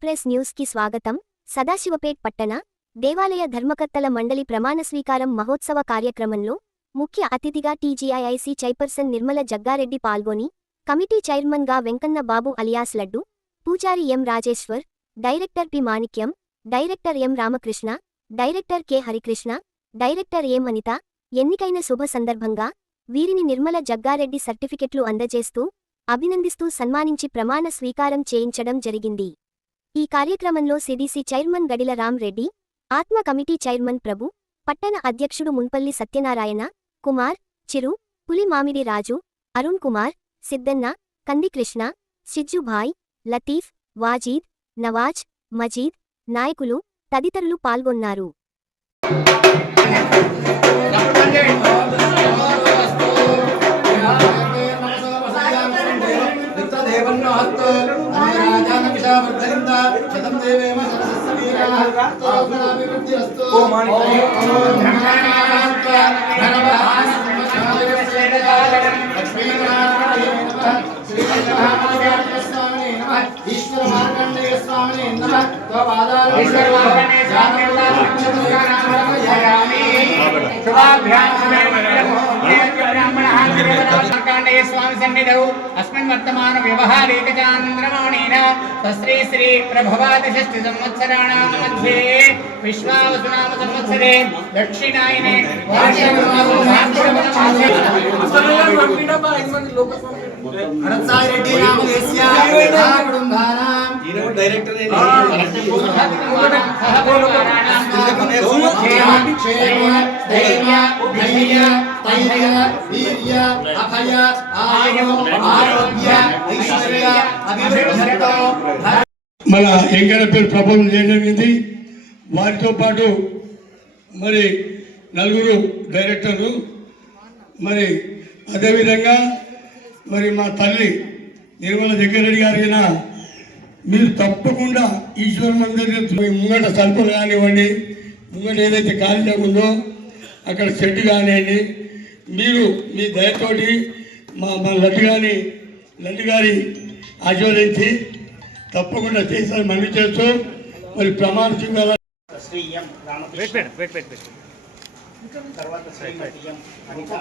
Express న్యూస్కి స్వాగతం. సదాశివపేట్ పట్టణ దేవాలయ ధర్మకర్తల మండలి ప్రమాణ స్వీకారం మహోత్సవ కార్యక్రమంలో ముఖ్య అతిథిగా టీజీఐఐసి చైర్పర్సన్ నిర్మల జగ్గారెడ్డి పాల్గొని కమిటీ చైర్మన్గా Venkanna Babu alias Laddu Pujari M Rajeshwar director P Manikyam director M Ramakrishna director K Harikrishna director M Anitha ఎన్నికైన శుభ సందర్భంగా వీరిని నిర్మల జగ్గారెడ్డి సర్టిఫికెట్లు అందజేస్తూ అభినందిస్తూ సన్మానించి ప్రమాణ స్వీకారం చేయించడం జరిగింది. ఈ కార్యక్రమంలో సిడిసి చైర్మన్ గడిల రామ్రెడ్డి ఆత్మ కమిటీ చైర్మన్ ప్రభు పట్టణ అధ్యక్షుడు మున్పల్లి సత్యనారాయణ కుమార్ చిరు పులి మామిడి రాజు అరుణ్ కుమార్ సిద్దన్న కంది కృష్ణ సిజ్జుభాయ్ లతీఫ్ వాజీద్ నవాజ్ మజీద్ నాయకులు తదితరులు పాల్గొన్నారు. ఈశ్వర మార్కండేయ స్వామి నమ స్వామి సన్నిధౌ అస్మిన్ వర్తమాన వ్యవహారేకచాంద్రమౌళేన తశ్రీ శ్రీ ప్రభవాది షష్ఠి సంవత్సరాణాం మధ్యే విశ్వావసునామ సంవత్సరే దక్షిణాయనే రెడ్డి నామదేశ్య స్థైర్య వీర్య అభయ ఆయు ఆరోగ్య ఐశ్వర్య అభివృద్ధితో మన ఎంకర పేరు ప్రభుత్వం చేయడం జరిగింది? వారితో పాటు మరి నలుగురు డైరెక్టర్లు మరి అదేవిధంగా మరి మా తల్లి నిర్మల జగ్గారెడ్డి గారిన మీరు తప్పకుండా ఈశ్వర మందిరం ముంగట సల్పలు కానివ్వండి. ముంగట ఏదైతే ఖాళీ ఉందో అక్కడ షెడ్ కానివ్వండి మీరు మీ దయతోటి మా మా లడ్డు గారి లడ్డు గారి ఆశీర్వదించి తప్పకుండా చేశారు మనవి చేస్తూ మరి ప్రమాణ స్వీకారం శ్రీ ఎం రామకృష్ణ. తర్వాత శ్రీమతి ఎం అనిత.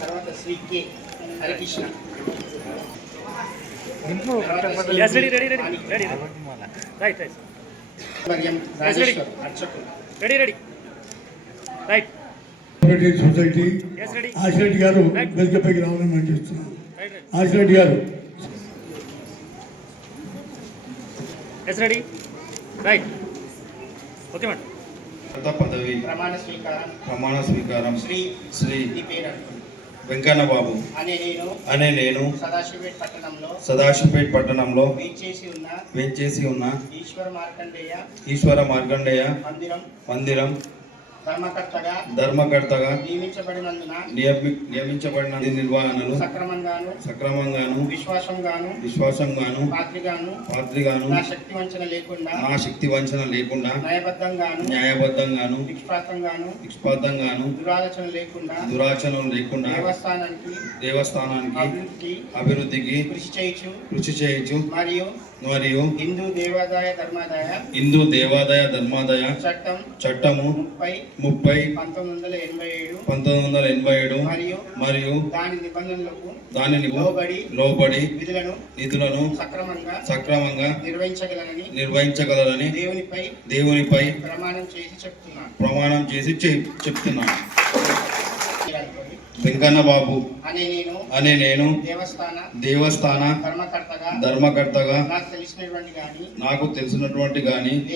తర్వాత Shri K Harikrishna. Yes, ready, ready, ready, ready. Right, right. ఎం రాజేశ్వర్ అర్చకులు Ready, ready. Right. Cooperative society Yes, ready. Ashireddy గారు వెనుకపైకి రావాలని మనం చేస్తున్నాం Right, right. ఆశిరెడ్డి గారు Yes, ready. Right. Okay, madam. కొత్త పదవి ప్రమాణ స్వీకారం ప్రమాణ స్వీకారం శ్రీ శ్రీ ఈ పేరు అనుకోండి. వెంకన్న బాబు అనే నేను అనే నేను సదాశివపేట పట్టణంలో సదాశివపేట్ పట్టణంలో వేచేసి ఉన్న ఈశ్వర మార్కండేయ ఈశ్వర మార్కండేయ మందిరం. మందిరం. ధర్మకర్తగా ధర్మకర్తగా నియమించబడినందున నియమి నియమించబడిన నిర్వహణను సక్రమంగాను సక్రమంగాను విశ్వాసంగాను విశ్వాసంగాను పాత్రిగాను పాత్రిగాను నా శక్తి వంచన లేకుండా నా శక్తి వంచన లేకుండా న్యాయబద్ధంగాను న్యాయబద్ధంగాను నిష్పాతంగాను నిష్పాతంగాను దురాలోచన లేకుండా దురాచరణ లేకుండా దేవస్థానానికి దేవస్థానానికి అభివృద్ధికి అభివృద్ధికి కృషి చేయొచ్చు కృషి చేయొచ్చు మరియు మరియు హిందూ దేవాదాయ ధర్మాదాయ హిందూ దేవాదాయ ధర్మాదాయ చట్టం చట్టము ముప్పై ముప్పై పంతొమ్మిది వందల ఎనభై ఏడు పంతొమ్మిది వందల ఎనభై ఏడు మరియు మరియు దాని నిబంధనలకు దానిని లోబడి లోబడి విధులను నిధులను సక్రమంగా సక్రమంగా నిర్వహించగలనని నిర్వహించగలరని దేవునిపై దేవునిపై ప్రమాణం చేసి చెప్తున్నాను ప్రమాణం చేసి చెప్- చెప్తున్నాను. వెంకన్న బాబు అనే నేను అనే నేను. దేవస్థాన దేవస్థాన. ధర్మకర్తగా ధర్మకర్తగా. నాకు తెలిసినటువంటి గాని నాకు తెలిసినటువంటి గాని.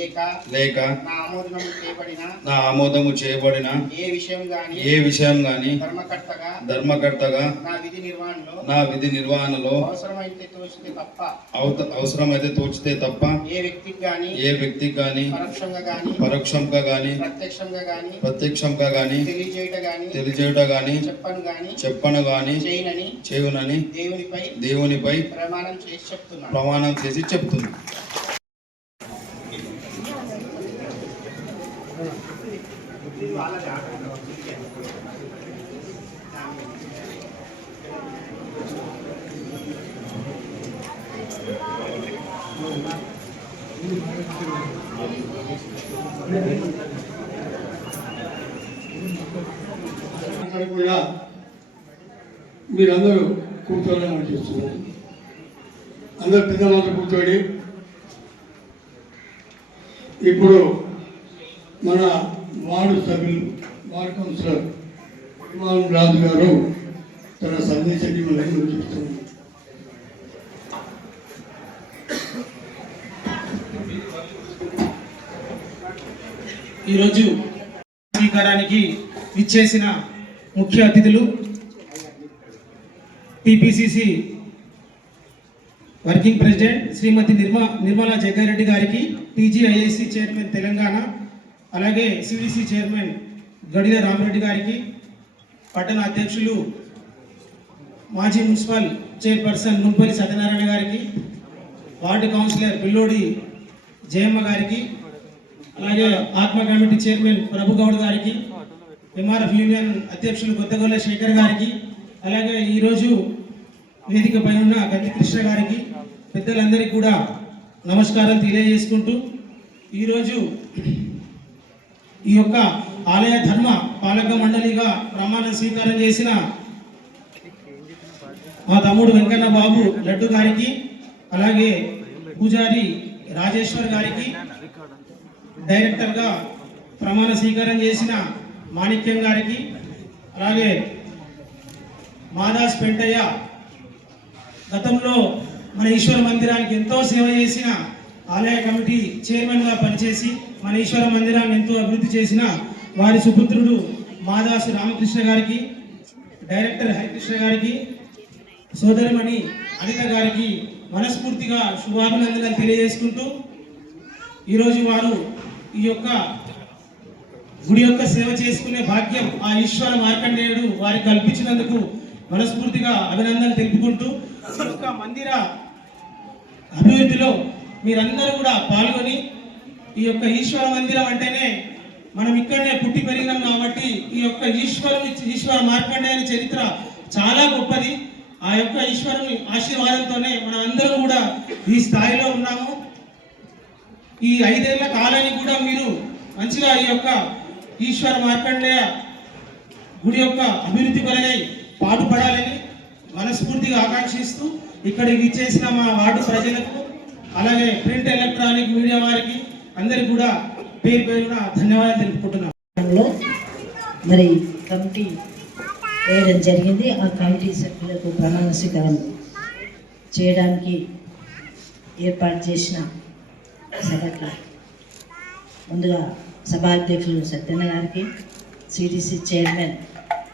లేక నా ఆమోదనము చేయబడిన నా ఆమోదము చేయబడిన. ఏ విషయం గాని ఏ విషయం గాని. ధర్మకర్తగా ధర్మకర్తగా. నా విధి నిర్వహణలో నా విధి నిర్వహణలో. అవసరమైతే తోచితే తప్ప అవత- అవసరమైతే తోచితే తప్ప. ఏ వ్యక్తికి గాని ఏ వ్యక్తికి గాని. పరోక్షంగా గాని పరోక్షంగా గాని. ప్రత్యక్షంగా గాని ప్రత్యక్షంగా గాని. తెలియజేయట గాని తెలియజేయుట గాని. చెప్పను గాని చెప్పను గాని చేయనని చేయునని దేవునిపై దేవునిపై ప్రమాణం చేసి చెప్తున్నాను. ప్రమాణం చేసి చెప్తున్నా ఇక్కడ కూడా మీరందరూ కూర్చోవాలని చేస్తున్నారు అందరు పెద్దవాళ్ళు కూర్చోండి. ఇప్పుడు మన వార్డు సభ్యులు వార్డు కౌన్సిలర్ ఇమాన్ రాజు గారు తన సందేశాన్ని మనకు చూస్తున్నాం ఈరోజు అంగీకారానికి ఇచ్చేసిన ముఖ్య అతిథులు TPCC working president Shrimati Nirma Nirmala Jaggareddy గారికి టీజీఐఏసి చైర్మన్ తెలంగాణ అలాగే సివిసి చైర్మన్ గడిల రామరెడ్డి గారికి పట్టణ అధ్యక్షులు మాజీ మున్సిపల్ చైర్పర్సన్ నుంపల్లి సత్యనారాయణ గారికి వార్డు కౌన్సిలర్ పిల్లోడి జయమ్మ గారికి అలాగే ఆత్మ కమిటీ చైర్మన్ ప్రభు గౌడ్ గారికి ఎంఆర్ఎఫ్ యూనియన్ అధ్యక్షులు కొత్తగొల్ల శేఖర్ గారికి అలాగే ఈరోజు వేదికపై ఉన్న గంటి కృష్ణ గారికి పెద్దలందరికీ కూడా నమస్కారం తెలియజేసుకుంటూ ఈరోజు ఈ యొక్క ఆలయ ధర్మ పాలక మండలిగా ప్రమాణ స్వీకారం చేసిన మా తమ్ముడు వెంకన్న బాబు లడ్డు గారికి అలాగే పూజారి రాజేశ్వర్ గారికి డైరెక్టర్గా ప్రమాణ స్వీకారం చేసిన మాణిక్యం గారికి అలాగే మాదాస్ పెంటయ్య గతంలో మన ఈశ్వర మందిరానికి ఎంతో సేవ చేసిన ఆలయ కమిటీ చైర్మన్గా పనిచేసి మన ఈశ్వర మందిరాన్ని ఎంతో అభివృద్ధి చేసిన వారి సుపుత్రుడు మాదాసు రామకృష్ణ గారికి డైరెక్టర్ హరికృష్ణ గారికి సోదరిమణి అనిత గారికి మనస్ఫూర్తిగా శుభాభినందనలు తెలియజేసుకుంటూ ఈరోజు వారు ఈ యొక్క గుడి యొక్క సేవ చేసుకునే భాగ్యం ఆ ఈశ్వర మార్కండేయుడు వారికి కల్పించినందుకు మనస్ఫూర్తిగా అభినందనలు తెలుపుకుంటూ ఒక యొక్క మందిర అభివృద్ధిలో మీరందరూ కూడా పాల్గొని ఈ యొక్క ఈశ్వర మందిరం అంటేనే మనం ఇక్కడనే పుట్టి పెరిగినాం కాబట్టి ఈ యొక్క ఈశ్వరుని ఈశ్వర మార్కండేయుని చరిత్ర చాలా గొప్పది. ఆ యొక్క ఈశ్వరుని ఆశీర్వాదంతోనే మనం అందరం కూడా ఈ స్థాయిలో ఉన్నాము. ఈ ఐదేళ్ళ కాలానికి కూడా మీరు మంచిగా ఈ యొక్క ఈశ్వర మార్కండేయ గుడి యొక్క అభివృద్ధి కొరగై పాటుపడాలని మనస్ఫూర్తిగా ఆకాంక్షిస్తూ ఇక్కడికి చేసిన మా వార్డు ప్రజలకు అలాగే ప్రింట్ ఎలక్ట్రానిక్ మీడియా వారికి అందరికి కూడా పేరు పేరున ధన్యవాదాలు తెలుపుకుంటున్నాను మరి కమిటీ వేయడం జరిగింది. ఆ కమిటీ సభ్యులకు ప్రమాణ స్వీకారం చేయడానికి ఏర్పాటు చేసిన సభకి ముందుగా సభాధ్యక్షులు సత్యన్న గారికి సిడిసి చైర్మన్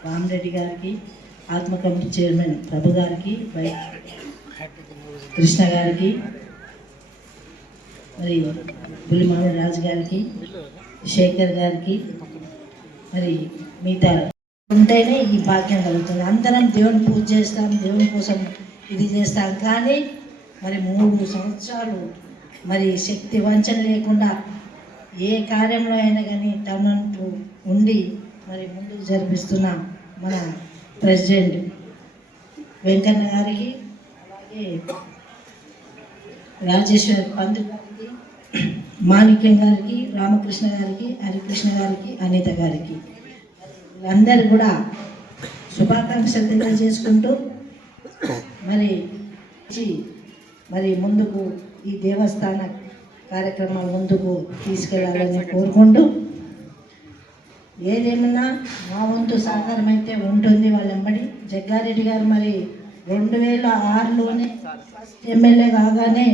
రామరెడ్డి గారికి ఆత్మ కమిటీ చైర్మన్ ప్రభు గారికి వై కృష్ణ గారికి మరి పులిమాల రాజు గారికి శేఖర్ గారికి మరి మిగతా ఉంటేనే ఈ భాగ్యం కలుగుతుంది. అందరం దేవుని పూజ చేస్తాం దేవుని కోసం ఇది చేస్తాం. కానీ మరి మూడు సంవత్సరాలు మరి శక్తి వంచన లేకుండా ఏ కార్యంలో అయినా కానీ తనంటూ ఉండి మరి ముందుకు జరిపిస్తున్న మన ప్రెసిడెంట్ వెంకన్న గారికి అలాగే రాజేశ్వర్ పంతు గారికి మాణిక్యం గారికి రామకృష్ణ గారికి హరికృష్ణ గారికి అనిత గారికి. వీళ్ళందరూ కూడా శుభాకాంక్షలు తెలియజేసుకుంటూ మరి ఇచ్చి మరి ముందుకు ఈ దేవస్థాన కార్యక్రమం ముందుకు తీసుకెళ్ళాలని కోరుకుంటూ ఏదేమన్నా మా వంతు సహకారం అయితే ఉంటుంది వాళ్ళెంబడి. జగ్గారెడ్డి గారు మరి రెండు వేల ఆరులోనే ఫస్ట్ ఎమ్మెల్యే కాగానే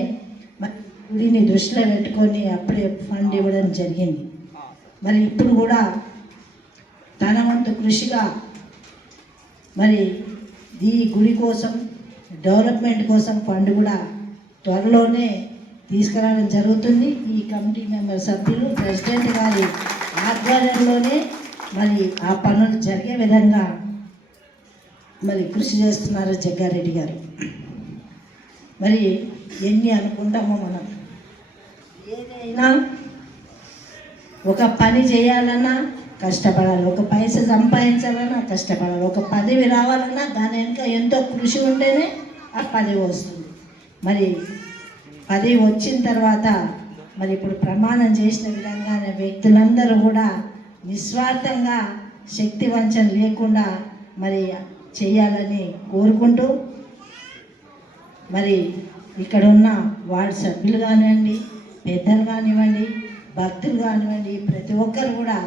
గుడిని దృష్టిలో పెట్టుకొని అప్పుడే ఫండ్ ఇవ్వడం జరిగింది. మరి ఇప్పుడు కూడా తన వంతు కృషిగా మరి ఈ గుడి కోసం డెవలప్మెంట్ కోసం ఫండ్ కూడా త్వరలోనే తీసుకురావడం జరుగుతుంది. ఈ కమిటీ మెంబర్ సభ్యులు ప్రెసిడెంట్ గారి ఆధ్వర్యంలోనే మరి ఆ పనులు జరిగే విధంగా మరి కృషి చేస్తున్నారు జగ్గారెడ్డి గారు. మరి ఎన్ని అనుకుంటామో మనం. ఏదైనా ఒక పని చేయాలన్నా కష్టపడాలి. ఒక పైస సంపాదించాలన్నా కష్టపడాలి. ఒక పదవి రావాలన్నా దాని వెనుక ఎంతో కృషి ఉంటేనే ఆ పదవి వస్తుంది. మరి అది వచ్చిన తర్వాత మరి ఇప్పుడు ప్రమాణం చేసిన విధంగానే వ్యక్తులందరూ కూడా నిస్వార్థంగా శక్తి వంచన లేకుండా మరి చేయాలని కోరుకుంటూ మరి ఇక్కడ ఉన్న వార్డు సభ్యులు కానివ్వండి పెద్దలు కానివ్వండి భక్తులు కానివ్వండి ప్రతి ఒక్కరు కూడా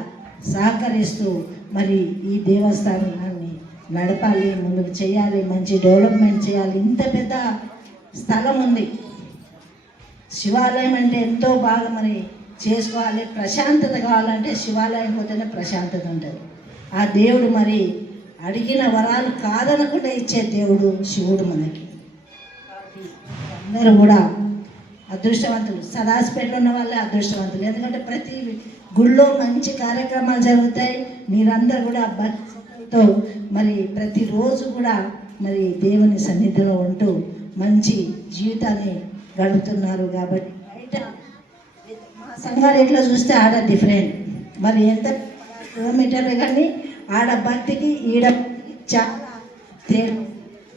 సహకరిస్తూ మరి ఈ దేవస్థానాన్ని నడపాలి ముందుకు చేయాలి మంచి డెవలప్మెంట్ చేయాలి. ఇంత పెద్ద స్థలం ఉంది. శివాలయం అంటే ఎంతో బాగా మరి చేసుకోవాలి ప్రశాంతత కావాలంటే శివాలయం పోతేనే ప్రశాంతత ఉంటుంది. ఆ దేవుడు మరి అడిగిన వరాలు కాదనకుండా ఇచ్చే దేవుడు శివుడు మనకి. అందరూ కూడా అదృష్టవంతులు. సదాసిపేటలో ఉన్న వాళ్ళే అదృష్టవంతులు. ఎందుకంటే ప్రతి గుళ్ళో మంచి కార్యక్రమాలు జరుగుతాయి. మీరందరూ కూడా భక్తితో మరి ప్రతిరోజు కూడా మరి దేవుని సన్నిధిలో ఉంటూ మంచి జీవితాన్ని గడుపుతున్నారు కాబట్టి బయట మా సంఘాలు ఎట్లా చూస్తే ఆడ డిఫరెంట్ మరి ఎంత కిలోమీటర్లు కానీ ఆడ భక్తికి ఈడ చాలా తేడా.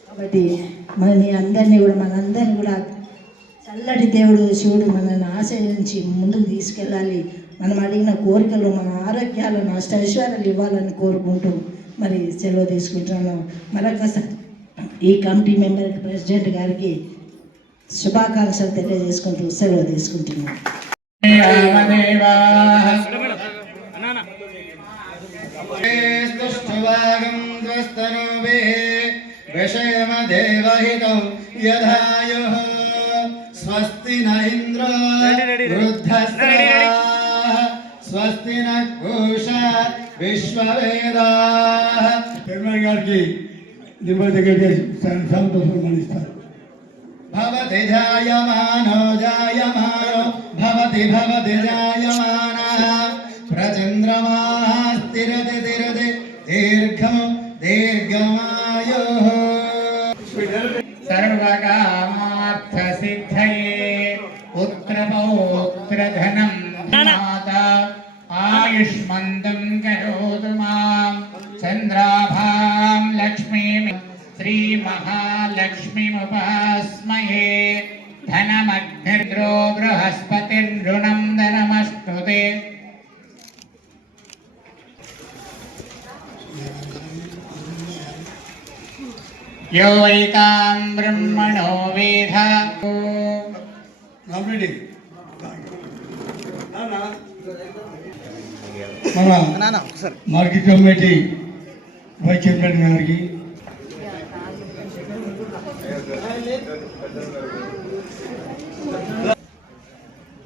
కాబట్టి మన మీ అందరినీ కూడా మనందరినీ కూడా చల్లటి దేవుడు శివుడు మనల్ని ఆశ్రయించి ముందుకు తీసుకెళ్ళాలి. మనం అడిగిన కోరికలు మన ఆరోగ్యాలను అష్టైశ్వర్యాలు ఇవ్వాలని కోరుకుంటూ మరి సెలవు తీసుకుంటున్నాను. మరొకసారి ఈ కమిటీ మెంబర్ ప్రెసిడెంట్ గారికి శుభాకాంక్షలు తెలియజేసుకుంటూ సెలవు తీసుకుంటున్నాను. స్వస్తి న ఇంద్రో వృద్ధశ్రవాः స్వస్తి న పూషా విశ్వవేదాः. గారికి దిబ్బల దగ్గర సంతోషం మనిస్తారు भवति जायमानो जायमानो भवति भवति जायमानः। प्रचन्द्रमाः स्थिरति तिरति दीर्घं दीर्घमायोः। सर्वकामार्थसिद्धये पुत्रपौत्रधनं माता आयुष्मन्दं करोतु माँ। चन्द्राभां लक्ष्मीम् श्रीमहालक्ष्मीमुपास्महे धनमग्निर्द्रो बृहस्पतिर्ऋणं धनमस्तु ते यो वैतां ब्रह्मणो वेद రామరెడ్డి మన మార్కెట్ కమిటీ వైస్ చైర్మన్ గారికి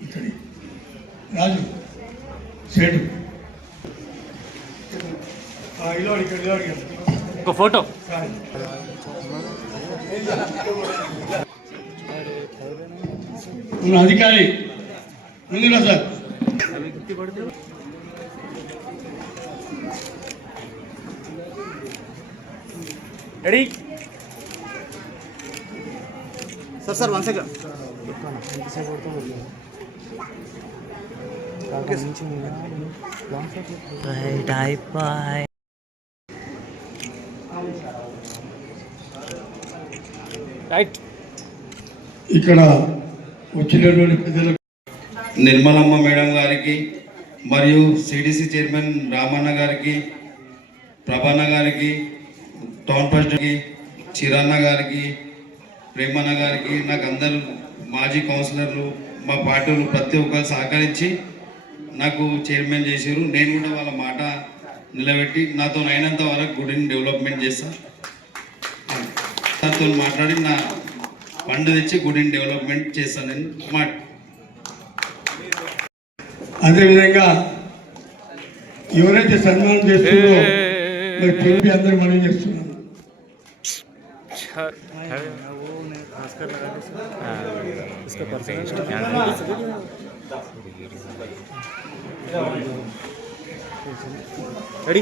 ఇక్కడి రాజు సేటు ఇలాడు ఇక్కడ ఇలాడు ఒక ఫోటో మన అధికారి ముందుగా sir ready sir sir one second right ఇక్కడ వచ్చినటువంటి పెద్దలకు నిర్మలమ్మ మేడం గారికి మరియు సిడిసి చైర్మన్ రామన్న గారికి ప్రభన్న గారికి టౌన్ ప్రెసిడెంట్కి చిరన్న గారికి ప్రేమన్న గారికి నాకు అందరు మాజీ కౌన్సిలర్లు మా పార్టీలు ప్రతి ఒక్కరు సహకరించి నాకు చైర్మన్ చేశారు. నేను కూడా వాళ్ళ మాట నిలబెట్టి నాతో అయినంత వరకు గుడిని డెవలప్మెంట్ చేస్తాను నాతో మాట్లాడి నా ఫండ్ తెచ్చి గుడిని డెవలప్మెంట్ చేస్తానని మాట. అదేవిధంగా ఎవరైతే సన్మానం చేస్తున్నారో మరి అందరూ మనం చేస్తున్నాం రెడీ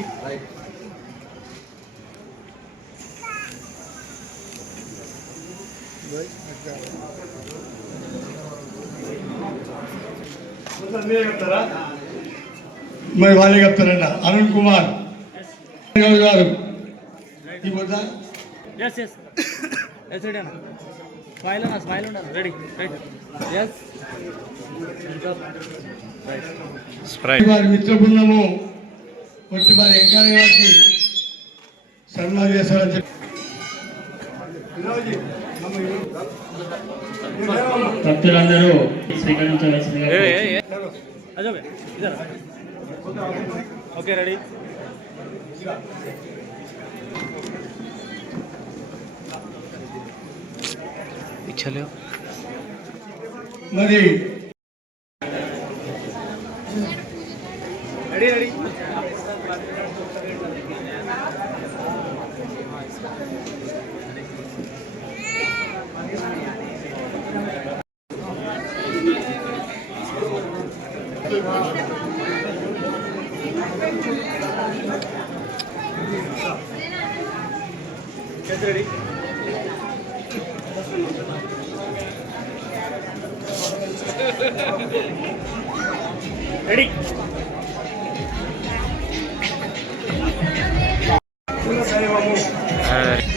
మరి వాళ్ళే చెప్తారంట అరుణ్ కుమార్ గౌడ్ గారు ఈ పొద్దు ఎస్ ఎస్ ఎస్ రెడీ అన్న స్మైల్ అన్న స్మైల్ ఉండాలి. రెడీ రైట్ ఎస్ వారి మిత్ర బృందము వచ్చి మరి ఎంకాయ గారికి సన్మానం చేస్తారని చెప్పి. భక్తులందరూ స్వీకరించవలసిందిగా ఓకే రెడీ మరి రెడీ రెడీ É.